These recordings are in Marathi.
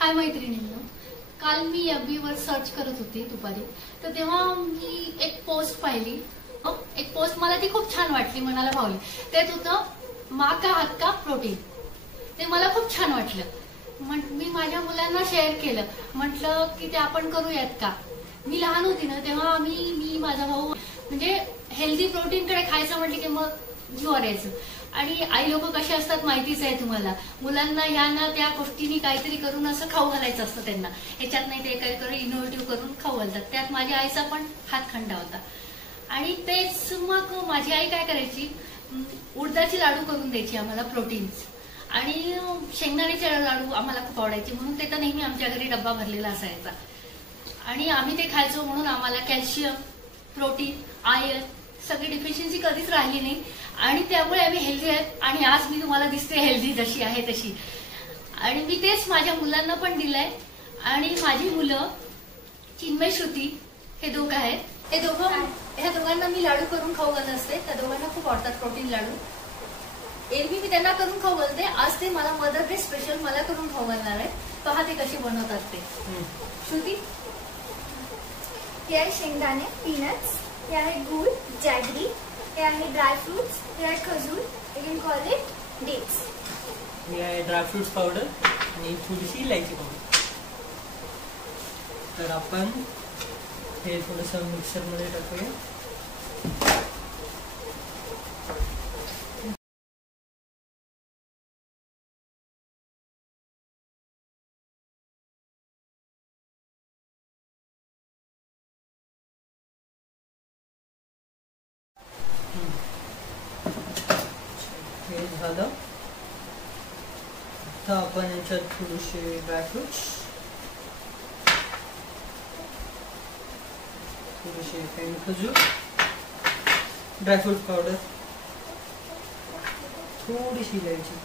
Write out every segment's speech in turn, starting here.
हाय मैत्रिणींनो, काल मी FB वर सर्च करत होते दुपारी, तर तेव्हा मी एक पोस्ट पाहिली. एक पोस्ट मला ती खूप छान वाटली, मनाला भावली. त्यात होतं माँ का हात का प्रोटीन. ते मला खूप छान वाटलं. मी माझ्या मुलांना शेअर केलं. म्हटलं की ते आपण करूयात का. मी लहान होती ना तेव्हा मी माझा भाऊ म्हणजे हेल्दी प्रोटीनकडे खायचं म्हटलं की मग जीवावर यायचं. आणि आई लोक कसे असतात माहितीच आहे तुम्हाला. मुलांना या ना त्या गोष्टींनी काहीतरी करून असं खाऊ घालायचं असतं त्यांना. ह्याच्यात नाही ते काहीतरी इनोव्हेटिव्ह करून खाऊ घालतात. त्यात माझ्या आईचा पण हातखंडा होता. आणि तेच मग माझी आई काय करायची, उडदाचे लाडू करून द्यायची आम्हाला प्रोटीन्स. आणि शेंगदाण्याचे लाडू आम्हाला खूप आवडायचे, म्हणून ते तर नेहमी आमच्या घरी डब्बा भरलेला असायचा. आणि आम्ही ते खायचो, म्हणून आम्हाला कॅल्शियम, प्रोटीन, आयर्न सगळी डिफिशियन्सी कधीच राहिली नाही. आणि त्यामुळे आम्ही हेल्दी आहेत. आणि आज मी तुम्हाला दिसते हेल्दी जशी आहे तशी. आणि मी तेच माझ्या मुलांना पण दिलंय. आणि माझी मुलं चिन्मय, श्रुती हे दोघं आहेत. ह्या दोघांना मी लाडू करून खाऊ घालत असते. त्या दोघांना खूप आवडतात प्रोटीन लाडू. एरवी मी त्यांना करून खाऊ घालते. आज ते मला मदर डे स्पेशल मला करून खाऊ घालणार आहे. पहा ते कसे बनवतात ते. श्रुती, हे आहे शेंगदाणे, पीनट्स. हे आहे गूळ, जॅगरी. हे आहे ड्रायफ्रुट्स. हे आहे खजूर. You can call it dates. हे आहे ड्रायफ्रुट्स पावडर आणि थोडीशी इलायची पावडर. तर आपण हे थोडंसं मिक्सरमध्ये टाकूया. हे झालं. आता आपण याच्यात थोडेसे ड्रायफ्रुट्स, थोडेसे काही खजूर, ड्रायफ्रूट पावडर, थोडीशी इलायची.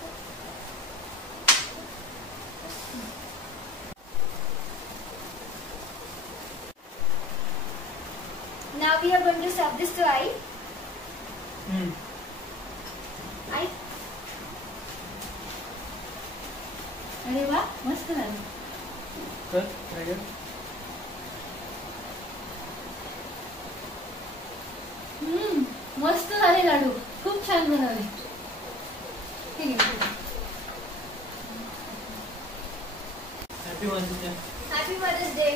Now we are going to serve this to Ai. Ai. अरे वा, मस्त झालं. मस्त झाले लाडू, खूप छान बनवले. Happy mother's day. Happy Mother's Day.